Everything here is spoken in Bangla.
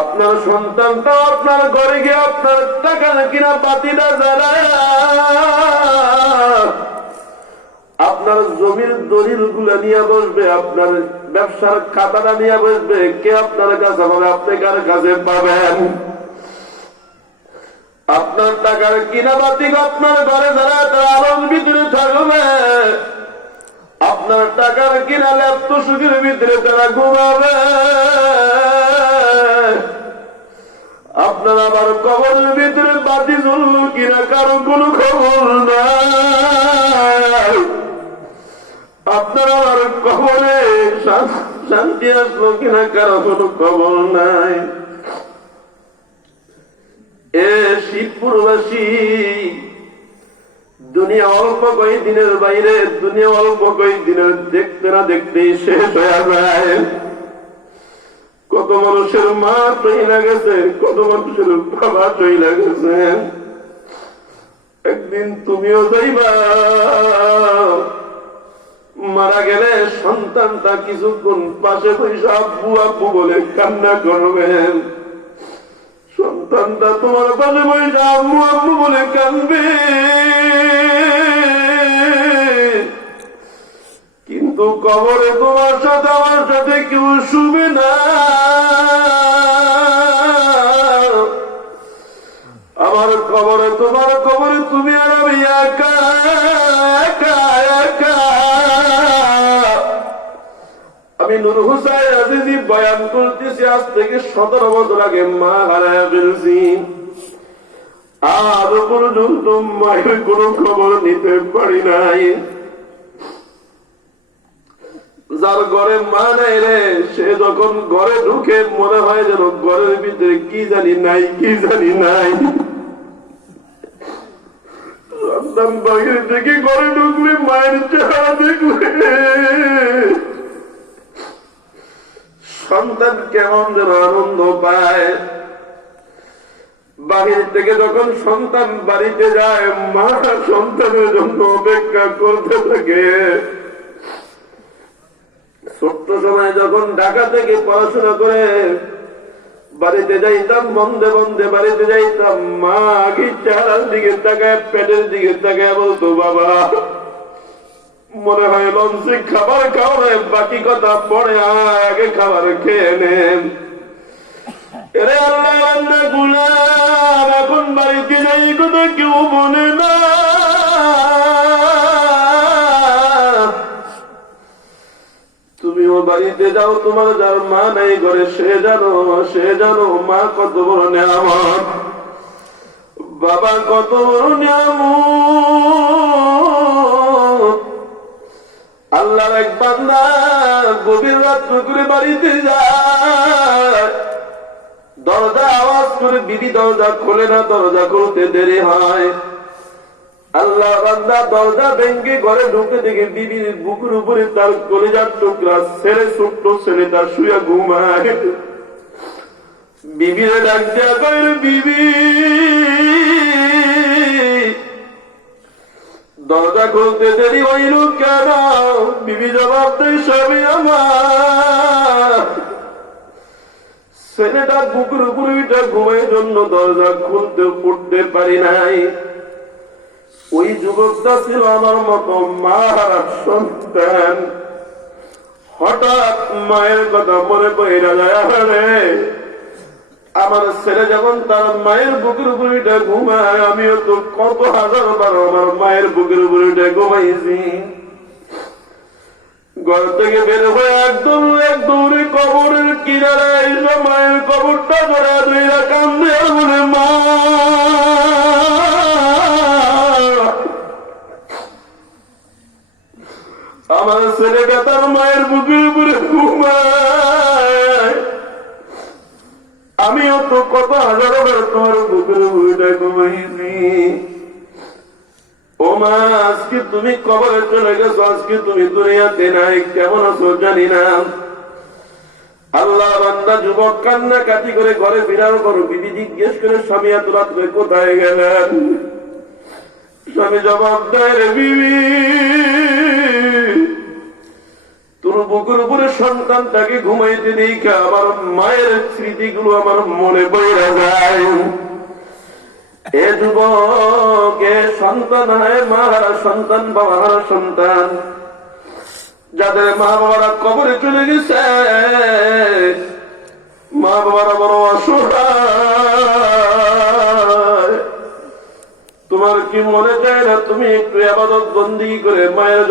আপনার সন্তানটা আপনার ঘরে গিয়ে আপনার টাকা কিনা বাতিটা জ্বালায় আপনার জমির দলিলগুলা নিয়ে বসবে, আপনার ব্যবসার খাতাটা নিয়ে বসবে, কে আপনার কাছে পাবে, আপনি কার কাছে পাবেন? আপনার টাকার কিনা বাতি আপনার ঘরে যারা তার আলোর ভিতরে থাকবে। আপনার টাকার কিনা ল্যাপ্ত সুখের ভিতরে তারা ঘুমাবে। আবার কবরের ভিতরে বাতি জ্বলল কিনা কারও কোনো খবর নাই। আপনার আমার কবরে শান্তি আসলো কিনা, কারও কোনো খবর নাই। এ শিবপুরবাসী, দুনিয়া অল্প কয়েকদিনের বাইরে, দুনিয়া অল্প কয়েকদিনের দেখতে না দেখতেই শেষ হয়ে যায়। কত মানুষের মা চইলা গেছে, কত মানুষের বাবা চইলা গেছে। একদিন তুমিও যাইবা। মারা গেলে সন্তানটা কিছুক্ষণ পাশে পয়সা আব্বু আব্বু বলে কান্না করবেন সন্তানটা তোমার পাশে পয়সা আম্মু আম্মু বলে কানবে কিন্তু কবরে তোমার সাথে, আমার সাথে কেউ শুবে না। আমি নুর হুসাইন আজিজি বয়ান করতেছি, আজ থেকে সতেরো বছর আগে মা হারায় ফেলছি আজ পর্যন্ত মায়ের কোনো খবর নিতে পারি নাই। যার ঘরে মা নাই রে, সে যখন ঘরে ঢুকে মনে হয় যেন ঘরের ভিতরে কি জানি নাই, কি জানি নাই। সন্তান বাহির থেকে ঘরে ঢুকলে মায়ের চেহারা দেখলে। সন্তান কেমন যেন আনন্দ পায়। বাহির থেকে যখন সন্তান বাড়িতে যায়, মা সন্তানের জন্য অপেক্ষা করতে থাকে। ছোট্ট সময় যখন ঢাকা থেকে পড়াশোনা করে বাড়িতে যাইতাম, বন্ধে বন্ধে বাড়িতে যাইতাম, মা আগে চেহারার দিকে তাকায়, পেটের দিকে তাকায় বলতো, বাবা মনে হয় লঞ্চে খাবার খাওয়া বাকি কথা পরে আগে খাবার খেয়ে নেন। এরে আল্লাহ আল্লাহ গুলাম এখন বাড়িতে যাই কথা কেউ মনে না। বাড়িতে যাও, তোমার যার মা নাই ঘরে, সে জানো সে জানো, মা কত বড় নেয়ামত। বাবা কত বড় নিয়ামত। এক বান্দা গভীর রাত্র করে বাড়িতে যায়। দরজা আওয়াজ করে বিবি দরজা খোলে না, দরজা খুলতে দেরি হয়। আল্লাহ বান্দা দরজা ভেঙ্গে ঘরে ঢুকে দেখে বিবির বুকুর উপরে তার কলেজার টুকরা ছেলে, ছোট্ট ছেলে, তার শুয়ে ঘুমায়। বিবিরে ডাক করে বিবি! খুলতে দেরি হইল কেন? বিবি জবাব দেয় সবই আমার। ছেলেটা বুকুর উপরে উঠে ঘুমের জন্য দরজা খুলতে ফুটতে পারি নাই। ওই যুবকটা ছিল আমার মতো মার সন্তান। হঠাৎ মায়ের কথা মনে পড়ে যায় রে আমার ছেলে যখন তার মায়ের বুকের উপরে ঘুমায়, আমিও তো কত হাজার বার আমার মায়ের বুকের উপরে ঘুমাইছি। ঘর থেকে বের হয়ে একদম এক দৌড়ে কবরের কিনারে এসে মায়ের কবরটা ধরা দুইরা কান্দে বলে, মা! আমার ছেলেটা তার মায়ের বুকের উপরে ঘুমায়। আমিও তো কত হাজার বার তোমার বুকের উপরে ঘুমাইছি ও মা, আজকে তুমি কবরে চলে গেছো, আজকে তুমি দুনিয়াতে নাই, কেমন আছো জানি না। আল্লাহ বান্দা, যুবক কান্না কাটি করে ঘরে বিড়াল করো বিধি জিজ্ঞেস করে, স্বামী, এত রাত্রে কোথায় গেলেন? স্বামী জবাব দেয়, রে বিবি সন্তানটাকে ঘুমাইতে দেখে আমার মায়ের স্মৃতিগুলো আমার মনে পড়ে যায়। এ যুবক এ সন্তান হয় মা, সন্তান, বাবা হারা সন্তান। যাদের মা বাবারা কবরে চলে গেছে, মা বাবারা বড় অসহায়। তোমার কি মনে চায় না তুমি একটু আবাদত বন্দি করে মায়ের